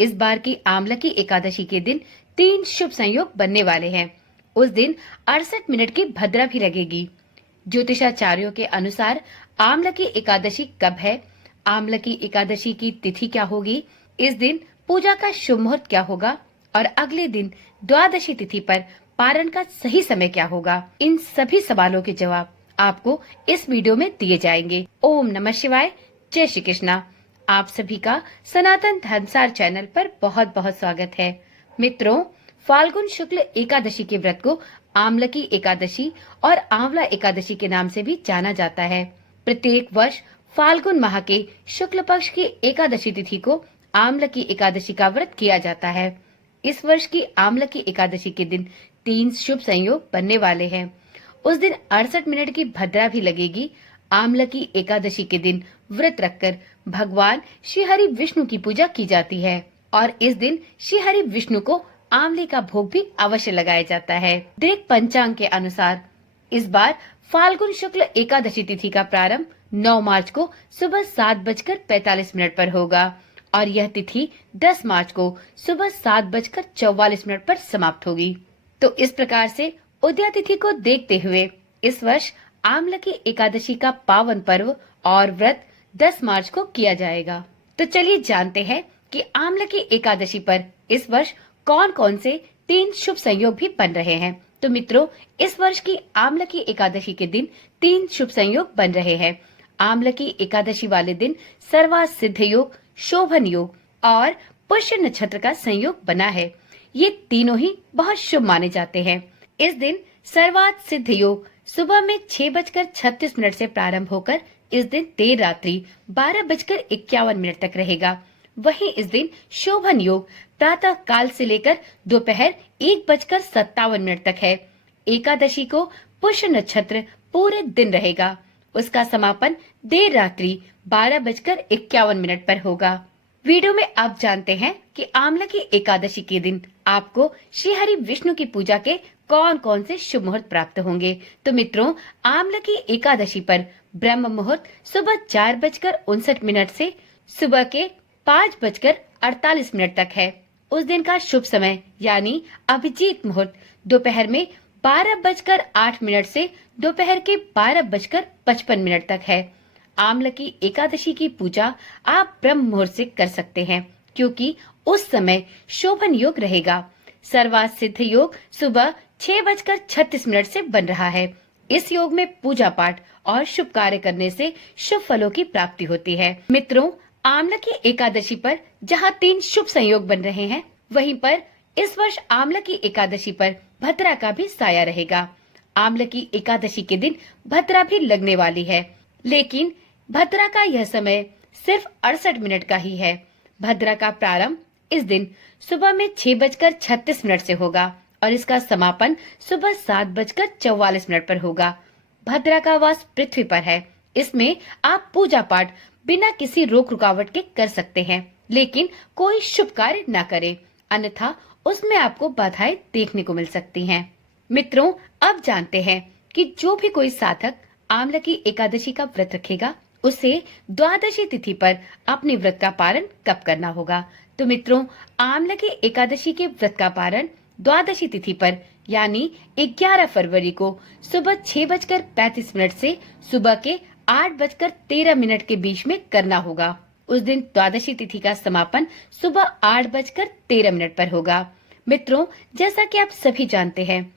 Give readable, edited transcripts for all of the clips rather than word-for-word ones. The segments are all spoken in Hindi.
इस बार की आमलकी एकादशी के दिन 3 शुभ संयोग बनने वाले हैं। उस दिन 68 मिनट की भद्रा भी लगेगी। ज्योतिषाचार्यों के अनुसार आमलकी एकादशी कब है, आमलकी एकादशी की तिथि क्या होगी, इस दिन पूजा का शुभ मुहूर्त क्या होगा और अगले दिन द्वादशी तिथि पर पारण का सही समय क्या होगा, इन सभी सवालों के जवाब आपको इस वीडियो में दिए जाएंगे। ओम नमः शिवाय, जय श्री कृष्णा। आप सभी का सनातन धर्मसार चैनल पर बहुत बहुत स्वागत है। मित्रों, फाल्गुन शुक्ल एकादशी के व्रत को आमलकी एकादशी और आंवला एकादशी के नाम से भी जाना जाता है। प्रत्येक वर्ष फाल्गुन माह के शुक्ल पक्ष की एकादशी तिथि को आमलकी एकादशी का व्रत किया जाता है। इस वर्ष की आमलकी एकादशी के दिन 3 शुभ संयोग बनने वाले हैं। उस दिन 68 मिनट की भद्रा भी लगेगी। आमलकी एकादशी के दिन व्रत रखकर भगवान श्री हरि विष्णु की पूजा की जाती है और इस दिन श्री हरि विष्णु को आंवले का भोग भी अवश्य लगाया जाता है। ग्रीक पंचांग के अनुसार इस बार फाल्गुन शुक्ल एकादशी तिथि का प्रारंभ 9 मार्च को सुबह 7:45 पर होगा और यह तिथि 10 मार्च को सुबह 7:44 पर समाप्त होगी। तो इस प्रकार से उदया तिथि को देखते हुए इस वर्ष आमलकी एकादशी का पावन पर्व और व्रत 10 मार्च को किया जाएगा। तो चलिए जानते हैं कि आमलकी एकादशी पर इस वर्ष कौन कौन से 3 शुभ संयोग भी बन रहे हैं। तो मित्रों, इस वर्ष की आमलकी एकादशी के दिन 3 शुभ संयोग बन रहे हैं। आमलकी एकादशी वाले दिन सर्वार्थ सिद्ध योग, शोभन योग और पुष्य नक्षत्र का संयोग बना है। ये तीनों ही बहुत शुभ माने जाते हैं। इस दिन सर्वार्थ सिद्ध योग सुबह में 6:36 से प्रारंभ होकर इस दिन देर रात्रि 12:51 तक रहेगा। वहीं इस दिन शोभन योग प्रातः काल से लेकर दोपहर 1:57 तक है। एकादशी को पुष्य नक्षत्र पूरे दिन रहेगा। उसका समापन देर रात्रि 12:51 पर होगा। वीडियो में अब जानते हैं कि आमलकी एकादशी के दिन आपको श्री हरि विष्णु की पूजा के कौन कौन से शुभ मुहूर्त प्राप्त होंगे। तो मित्रों, आमलकी एकादशी पर ब्रह्म मुहूर्त सुबह 4:59 से सुबह के 5:48 तक है। उस दिन का शुभ समय यानी अभिजीत मुहूर्त दोपहर में 12:08 से दोपहर के 12:55 तक है। आमलकी एकादशी की पूजा आप ब्रह्म मुहूर्त से कर सकते हैं क्योंकि उस समय शोभन योग रहेगा। सर्वार्थ सिद्ध योग सुबह 6:36 से बन रहा है। इस योग में पूजा पाठ और शुभ कार्य करने से शुभ फलों की प्राप्ति होती है। मित्रों, आमलकी एकादशी पर जहां 3 शुभ संयोग बन रहे हैं, वहीं पर इस वर्ष आमलकी एकादशी पर भद्रा का भी साया रहेगा। आमलकी एकादशी के दिन भद्रा भी लगने वाली है, लेकिन भद्रा का यह समय सिर्फ 68 मिनट का ही है। भद्रा का प्रारंभ इस दिन सुबह में 6:36 से होगा और इसका समापन सुबह 7:44 पर होगा। भद्रा का वास पृथ्वी पर है। इसमें आप पूजा पाठ बिना किसी रोक रुकावट के कर सकते हैं, लेकिन कोई शुभ कार्य न करें, अन्यथा उसमें आपको बाधाएं देखने को मिल सकती हैं। मित्रों, अब जानते हैं कि जो भी कोई साधक आमलकी एकादशी का व्रत रखेगा, उसे द्वादशी तिथि पर अपने व्रत का पारण कब करना होगा। तो मित्रों, आमलकी एकादशी के व्रत का पारण द्वादशी तिथि पर यानी 11 फरवरी को सुबह 6:35 से सुबह के 8:13 के बीच में करना होगा। उस दिन द्वादशी तिथि का समापन सुबह 8:13 पर होगा। मित्रों, जैसा कि आप सभी जानते हैं,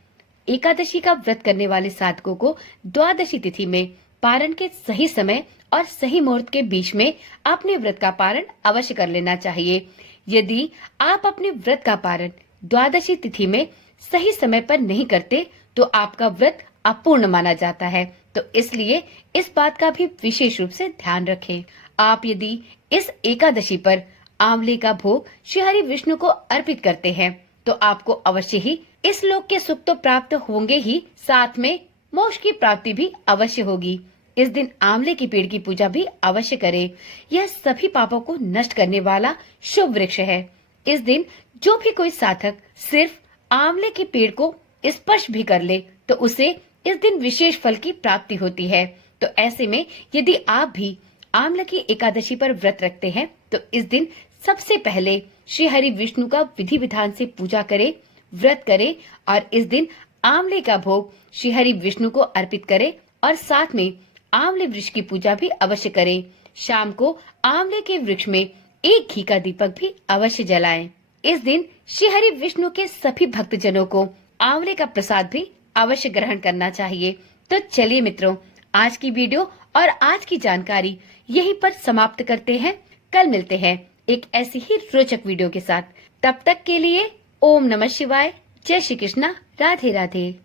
एकादशी का व्रत करने वाले साधकों को द्वादशी तिथि में पारण के सही समय और सही मुहूर्त के बीच में अपने व्रत का पारण अवश्य कर लेना चाहिए। यदि आप अपने व्रत का पारण द्वादशी तिथि में सही समय पर नहीं करते तो आपका व्रत अपूर्ण माना जाता है। तो इसलिए इस बात का भी विशेष रूप से ध्यान रखें। आप यदि इस एकादशी पर आंवले का भोग श्री हरि विष्णु को अर्पित करते हैं तो आपको अवश्य ही इस लोक के सुख तो प्राप्त होंगे ही, साथ में मोक्ष की प्राप्ति भी अवश्य होगी। इस दिन आंवले के पेड़ की पूजा भी अवश्य करें। यह सभी पापों को नष्ट करने वाला शुभ वृक्ष है। इस दिन जो भी कोई साधक सिर्फ आंवले के पेड़ को स्पर्श भी कर ले तो उसे इस दिन विशेष फल की प्राप्ति होती है। तो ऐसे में यदि आप भी आमलकी एकादशी पर व्रत रखते हैं तो इस दिन सबसे पहले श्री हरि विष्णु का विधि विधान से पूजा करें, व्रत करें और इस दिन आंवले का भोग श्री हरि विष्णु को अर्पित करें और साथ में आंवले वृक्ष की पूजा भी अवश्य करें। शाम को आंवले के वृक्ष में एक घी का दीपक भी अवश्य जलाएं। इस दिन श्री हरि विष्णु के सभी भक्तजनों को आंवले का प्रसाद भी अवश्य ग्रहण करना चाहिए। तो चलिए मित्रों, आज की वीडियो और आज की जानकारी यहीं पर समाप्त करते हैं। कल मिलते हैं एक ऐसी ही रोचक वीडियो के साथ। तब तक के लिए ओम नमः शिवाय, जय श्री कृष्णा, राधे राधे।